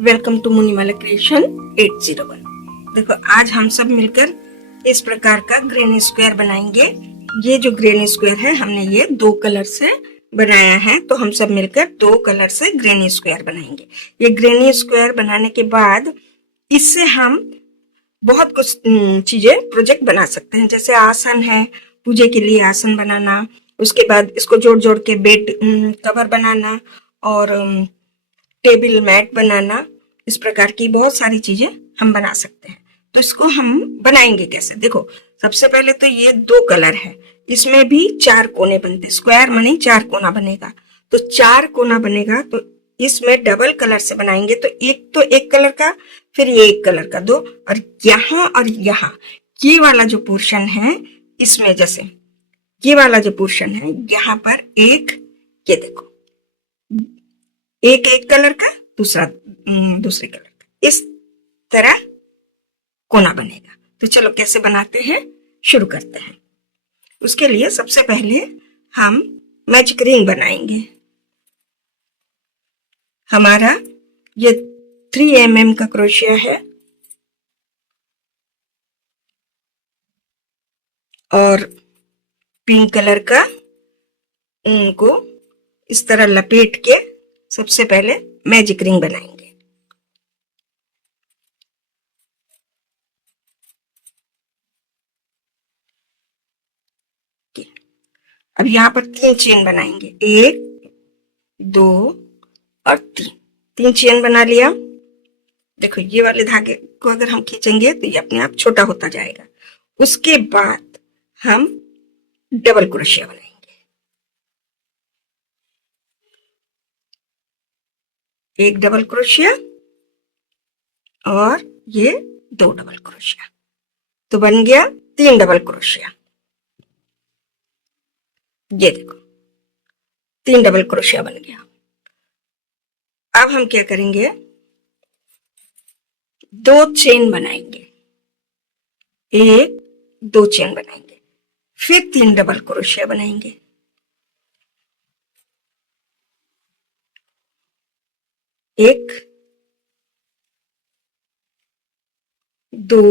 Welcome to मुनीमाला creation 801। देखो आज हम सब मिलकर इस प्रकार का ग्रेनी स्क्वायर बनाएंगे। ये जो ग्रेनी स्क्वायर है हमने ये दो कलर से बनाया है, तो हम सब मिलकर दो कलर से ग्रेनी स्क्वायर बनाएंगे। ये ग्रेनी स्क्वायर बनाने के बाद इससे हम बहुत कुछ चीजें प्रोजेक्ट बना सकते हैं, जैसे आसन है, पूजे के लिए आसन बनाना, उसके बाद इसको जोड़ जोड़ के बेड कवर बनाना और टेबल मैट बनाना। इस प्रकार की बहुत सारी चीजें हम बना सकते हैं। तो इसको हम बनाएंगे कैसे, देखो सबसे पहले तो ये दो कलर है, इसमें भी चार कोने बनते, स्क्वायर माने चार कोना बनेगा। तो चार कोना बनेगा तो इसमें डबल कलर से बनाएंगे। तो एक कलर का, फिर ये एक कलर का दो, और यहाँ ये वाला जो पोर्शन है, इसमें जैसे ये वाला जो पोर्शन है यहाँ पर एक, ये देखो एक एक कलर का, दूसरा दूसरे कलर का, इस तरह कोना बनेगा। तो चलो कैसे बनाते हैं, शुरू करते हैं। उसके लिए सबसे पहले हम मैजिक रिंग बनाएंगे। हमारा ये 3 mm का क्रोशिया है और पिंक कलर का ऊन को इस तरह लपेट के सबसे पहले मैजिक रिंग बनाएंगे। अब यहाँ पर 3 चेन बनाएंगे, 1 2 और 3 चेन बना लिया। देखो ये वाले धागे को अगर हम खींचेंगे तो ये अपने आप छोटा होता जाएगा। उसके बाद हम डबल क्रोशिया बनाएंगे, एक डबल क्रोशिया और ये 2 डबल क्रोशिया, तो बन गया 3 डबल क्रोशिया। ये देखो 3 डबल क्रोशिया बन गया। अब हम क्या करेंगे, 2 चेन बनाएंगे, 1 2 चेन बनाएंगे, फिर 3 डबल क्रोशिया बनाएंगे, एक 2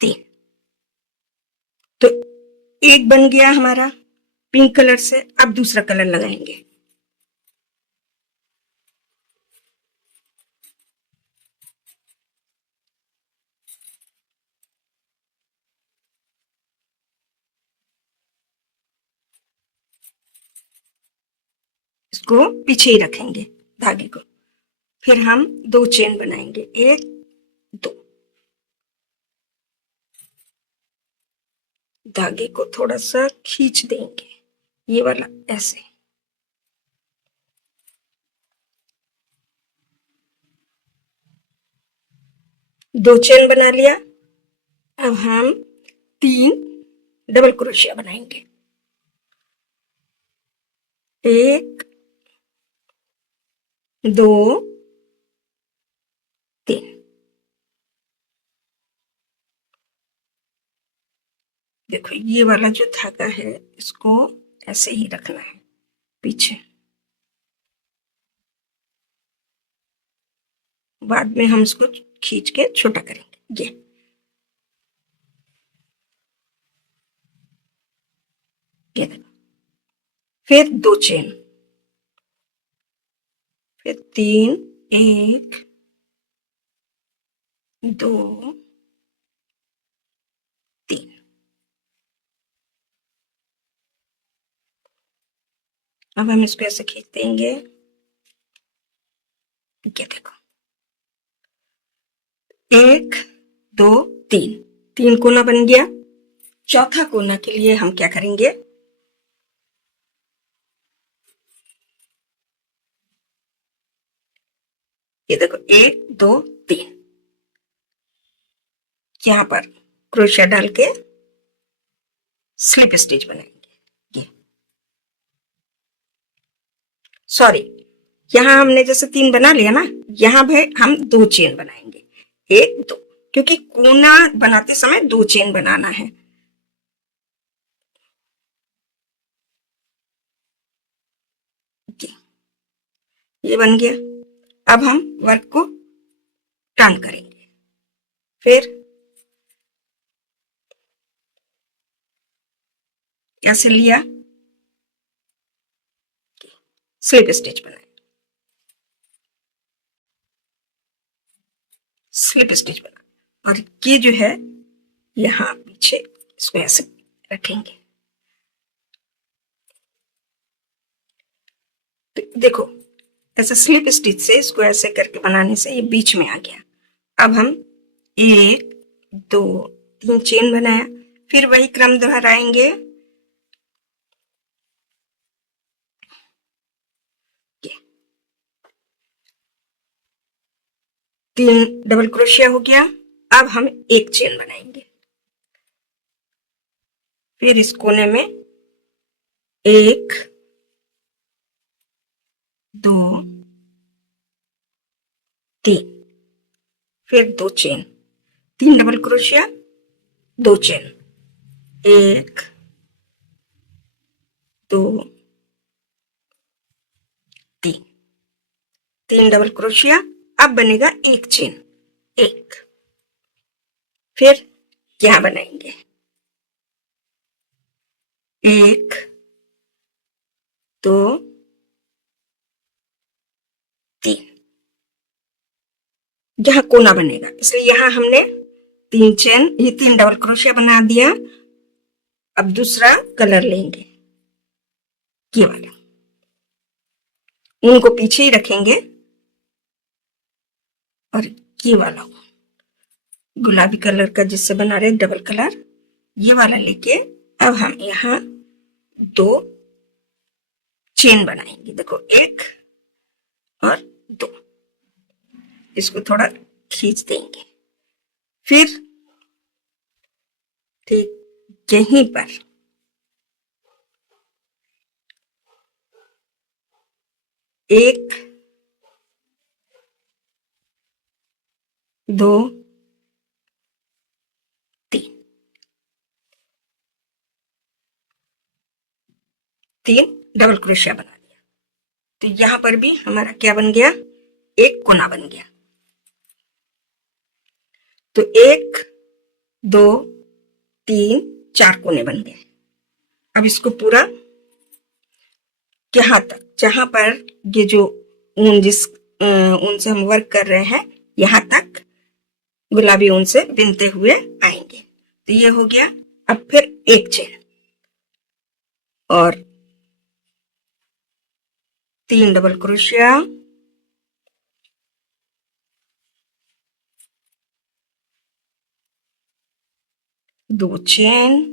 3। तो एक बन गया हमारा पिंक कलर से। अब दूसरा कलर लगाएंगे, इसको पीछे ही रखेंगे धागे को। फिर हम 2 चेन बनाएंगे, 1 2। धागे को थोड़ा सा खींच देंगे, ये वाला ऐसे, 2 चेन बना लिया। अब हम 3 डबल क्रोशिया बनाएंगे, 1 2 3। देखो ये वाला जो धागा है इसको ऐसे ही रखना है पीछे, बाद में हम इसको खींच के छोटा करेंगे। ये देखो, फिर 2 चेन, फिर 3 1 2 3। अब हम इसको ऐसे खींच देंगे। ये देखो 1 2 3, 3 कोना बन गया। चौथा कोना के लिए हम क्या करेंगे, ये देखो 1 2 3, यहां पर क्रोशिया डाल के स्लिप स्टिच बनाएंगे। ये सॉरी, यहां हमने जैसे 3 बना लिया ना, यहां भी हम 2 चेन बनाएंगे, 1 2, क्योंकि कोना बनाते समय 2 चेन बनाना है। ये बन गया। अब हम वर्क को टर्न करेंगे। फिर ऐसे लिया, स्लिप स्टिच बनाया, स्लिप स्टिच बना, और ये जो है यहाँ पीछे इसको ऐसे रखेंगे। तो देखो ऐसे स्लिप स्टिच से इसको ऐसे करके बनाने से ये बीच में आ गया। अब हम 1 2 3 चेन बनाया, फिर वही क्रम दोहराएंगे। तीन डबल क्रोशिया हो गया। अब हम एक चेन बनाएंगे, फिर इस कोने में 1 2 3, फिर 2 chain, 3 double crochet, 2 chain, 1 2 3, 3 double crochet. अब बनेगा एक चेन, एक, फिर यहां बनाएंगे 1 2 3, जहां कोना बनेगा इसलिए यहां हमने 3 चेन, ये 3 डबल क्रोशिया बना दिया। अब दूसरा कलर लेंगे, ये वाला, उनको पीछे ही रखेंगे, और ये वाला गुलाबी कलर का जिससे बना रहे डबल कलर, ये वाला लेके अब हम यहाँ 2 चेन बनाएंगे। देखो 1 और 2, इसको थोड़ा खींच देंगे। फिर ठीक यहीं पर 1 2 3 डबल क्रोशिया बना दिया। तो यहां पर भी हमारा क्या बन गया, एक कोना बन गया। तो 1 2 3 4 कोने बन गए। अब इसको पूरा यहाँ तक, जहां पर ये जो ऊन ऊन से हम वर्क कर रहे हैं, यहां तक गुलाबी ऊन से बिनते हुए आएंगे। तो ये हो गया। अब फिर एक चेन और 3 डबल क्रोशिया, 2 चेन,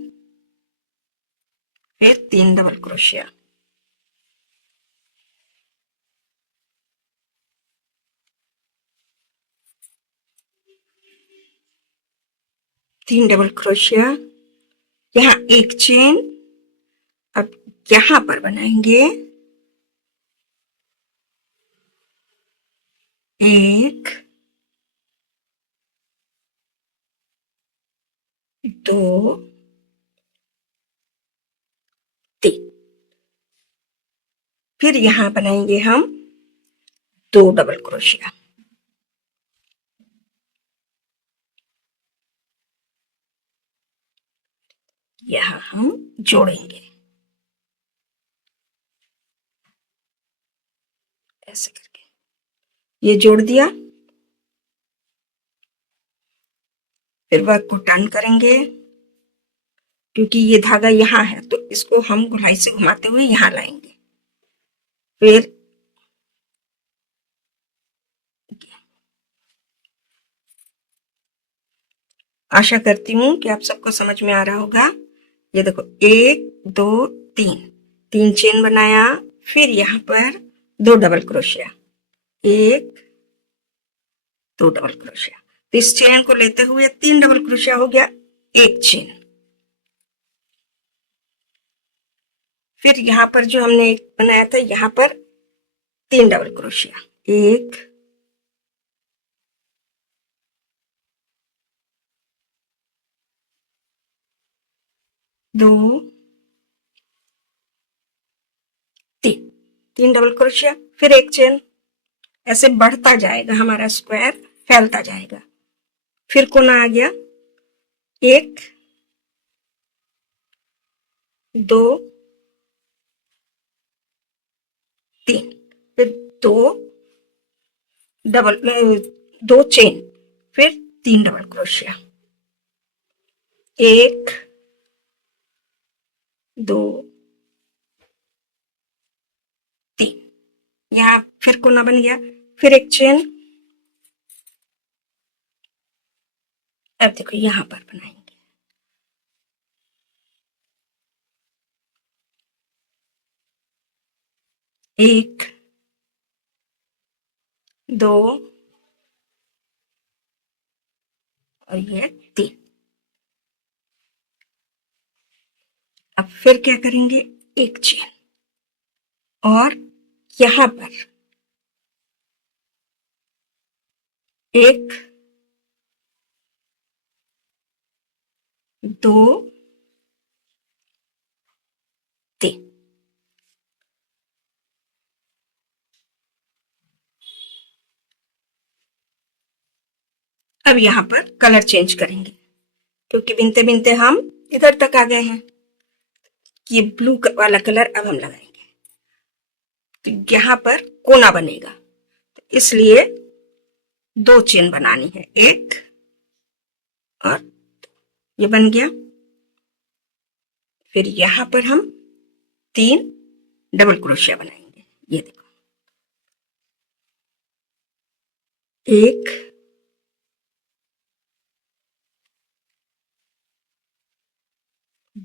फिर 3 डबल क्रोशिया, तीन डबल क्रोशिया, यहाँ एक चेन। अब यहां पर बनाएंगे 1 2 3, फिर यहां बनाएंगे हम 2 डबल क्रोशिया, यहां हम जोड़ेंगे ऐसे करके, ये जोड़ दिया। फिर वर्क को टर्न करेंगे, क्योंकि ये धागा यहाँ है तो इसको हम गुलाई से घुमाते हुए यहाँ लाएंगे। फिर आशा करती हूँ कि आप सबको समझ में आ रहा होगा। ये देखो 1 2 3, 3 चेन बनाया, फिर यहाँ पर 2 डबल क्रोशिया, 1 2 डबल क्रोशिया। तो इस चेन को लेते हुए 3 डबल क्रोशिया हो गया, एक चेन। फिर यहाँ पर जो हमने एक बनाया था, यहाँ पर 3 डबल क्रोशिया, 1 2 3, 3 डबल क्रोशिया, फिर एक चेन, ऐसे बढ़ता जाएगा, हमारा स्क्वायर फैलता जाएगा। फिर कोना आ गया, 1 2 3, फिर 2 डबल 2 चेन, फिर 3 डबल क्रोशिया, 1 2 3, यहाँ फिर कोना बन गया, फिर एक चेन। अब देखो यहां पर बनाएंगे, 1 2 और ये 3। अब फिर क्या करेंगे, एक चेन और यहां पर 1 2 3। अब यहां पर कलर चेंज करेंगे, क्योंकि बिनते बिनते हम इधर तक आ गए हैं। ये ब्लू वाला कलर अब हम लगाएंगे, तो यहां पर कोना बनेगा, तो इसलिए 2 चेन बनानी है, 1 और ये बन गया। फिर यहां पर हम 3 डबल क्रोशिया बनाएंगे, ये देखो, 1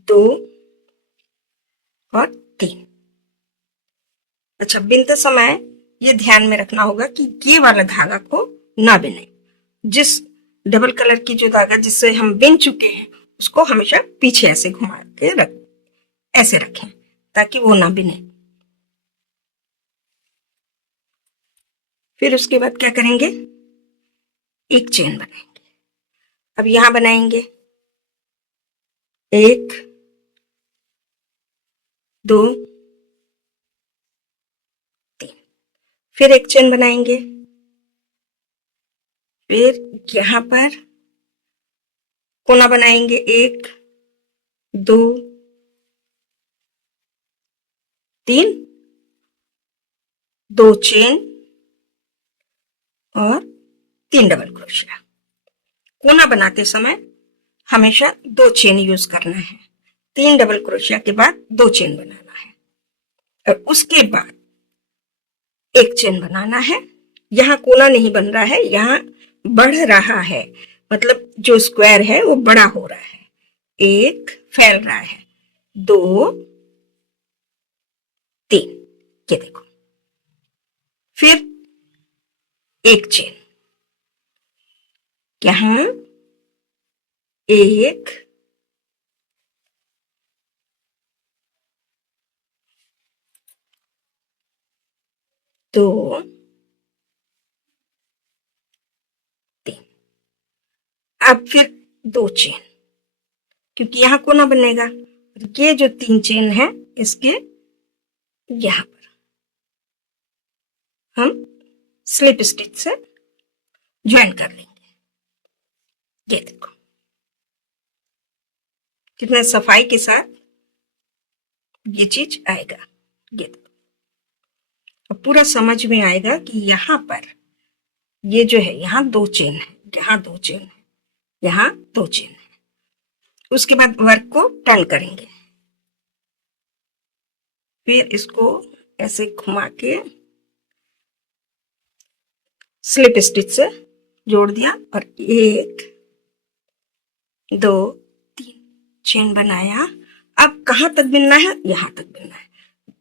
2 और 3। अच्छा, बिनते समय ये ध्यान में रखना होगा कि ये वाला धागा को ना बिने, जिस डबल कलर की जो धागा जिससे हम बिन चुके हैं उसको हमेशा पीछे ऐसे घुमा के ऐसे रखें ताकि वो ना बिने। फिर उसके बाद क्या करेंगे, एक चेन बनाएंगे। अब यहां बनाएंगे 1 2 3, फिर एक चेन बनाएंगे, फिर यहां पर कोना बनाएंगे, 1 2 3, 2 चेन और 3 डबल क्रोशिया। कोना बनाते समय हमेशा 2 चेन यूज करना है, 3 डबल क्रोशिया के बाद 2 चेन बनाना है, और उसके बाद एक चेन बनाना है। यहाँ कोना नहीं बन रहा है, यहाँ बढ़ रहा है, मतलब जो स्क्वायर है वो बड़ा हो रहा है, 1 फैल रहा है, 2 3, ये देखो। फिर एक चेन, यहां 1 2 3। अब फिर 2 चेन, क्योंकि यहां कोना बनेगा, ये जो 3 चेन है इसके यहां पर हम स्लिप स्टिच से ज्वाइन कर लेंगे। ये देखो कितने सफाई के साथ ये चीज आएगा, ये देखो। अब पूरा समझ में आएगा कि यहाँ पर ये जो है, यहाँ 2 चेन है, यहाँ 2 चेन है, यहाँ 2 चेन है। उसके बाद वर्क को टर्न करेंगे, फिर इसको ऐसे घुमा के स्लिप स्टिच से जोड़ दिया और 1 2 3 चेन बनाया। अब कहां तक बिनना है, यहां तक बिनना है,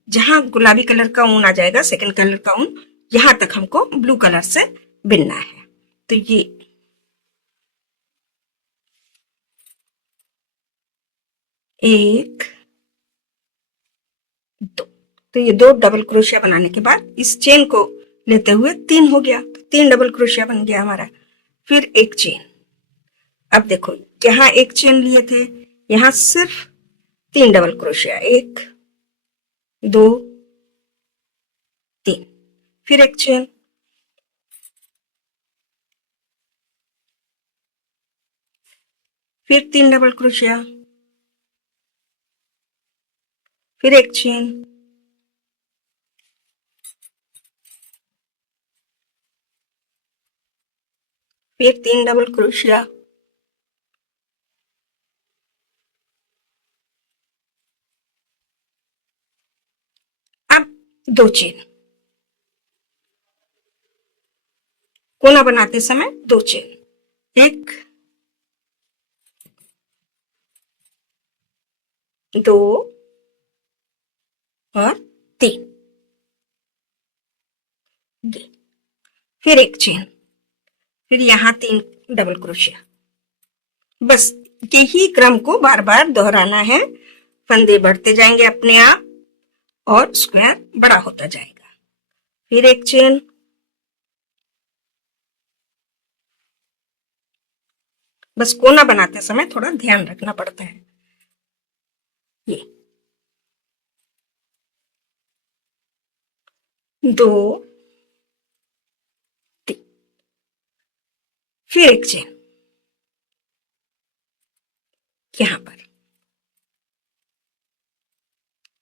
जहां गुलाबी कलर का ऊन आ जाएगा, सेकंड कलर का ऊन, यहां तक हमको ब्लू कलर से बिनना है। तो ये 1 2, तो ये 2 डबल क्रोशिया बनाने के बाद इस चेन को लेते हुए 3 हो गया, तो 3 डबल क्रोशिया बन गया हमारा। फिर एक चेन, अब देखो यहां एक चेन लिए थे, यहां सिर्फ 3 डबल क्रोशिया, 1 2 3, फिर एक चेन, फिर 3 डबल क्रोशिया, फिर एक चेन, फिर 3 डबल क्रोशिया, अब 2 चेन। कोना बनाते समय 2 चेन, 1 2 और 3, फिर एक चेन, फिर यहाँ 3 डबल क्रोशिया। बस यही क्रम को बार बार दोहराना है। फंदे बढ़ते जाएंगे अपने आप और स्क्वायर बड़ा होता जाएगा। फिर एक चेन, बस कोना बनाते समय थोड़ा ध्यान रखना पड़ता है। ये 2 3, फिर एक चेन यहां पर,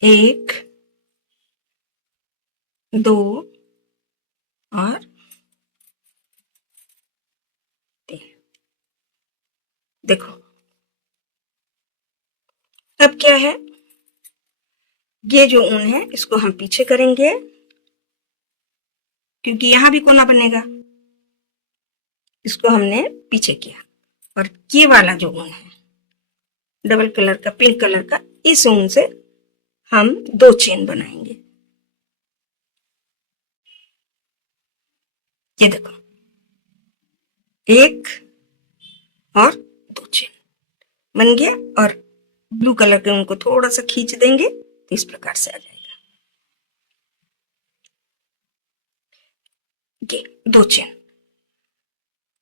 1 2 और 3। देखो अब क्या है, ये जो ऊन है इसको हम पीछे करेंगे क्योंकि यहां भी कोना बनेगा। इसको हमने पीछे किया और ये वाला जो ऊन है डबल कलर का, पिंक कलर का, इस ऊन से हम 2 चेन बनाएंगे। ये देखो 1 और 2 चेन बन गया और ब्लू कलर के ऊन को थोड़ा सा खींच देंगे तो इस प्रकार से आ जाएगा। ये 2 चेन।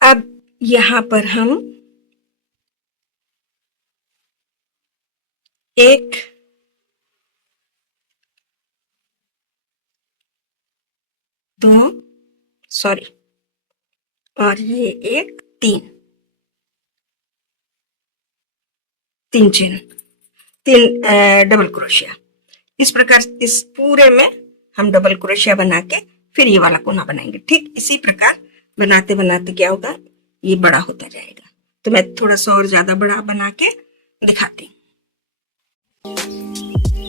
अब यहां पर हम 1 2 सॉरी और ये एक 3 चेन, 3 डबल क्रोशिया। इस प्रकार इस पूरे में हम डबल क्रोशिया बना के फिर ये वाला कोना बनाएंगे। ठीक इसी प्रकार बनाते बनाते क्या होगा, ये बड़ा होता जाएगा। तो मैं थोड़ा सा और ज्यादा बड़ा बना के दिखाती हूँ।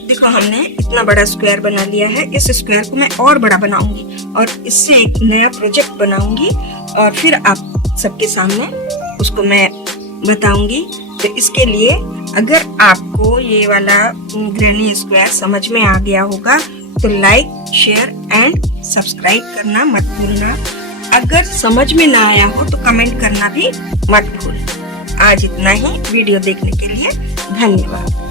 देखो हमने इतना बड़ा स्क्वायर बना लिया है। इस स्क्वायर को मैं और बड़ा बनाऊंगी और इससे एक नया प्रोजेक्ट बनाऊंगी और फिर आप सबके सामने उसको मैं बताऊंगी। तो इसके लिए अगर आपको ये वाला ग्रैनी स्क्वायर समझ में आ गया होगा तो लाइक, शेयर एंड सब्सक्राइब करना मत भूलना। अगर समझ में ना आया हो तो कमेंट करना भी मत भूलना। आज इतना ही। वीडियो देखने के लिए धन्यवाद।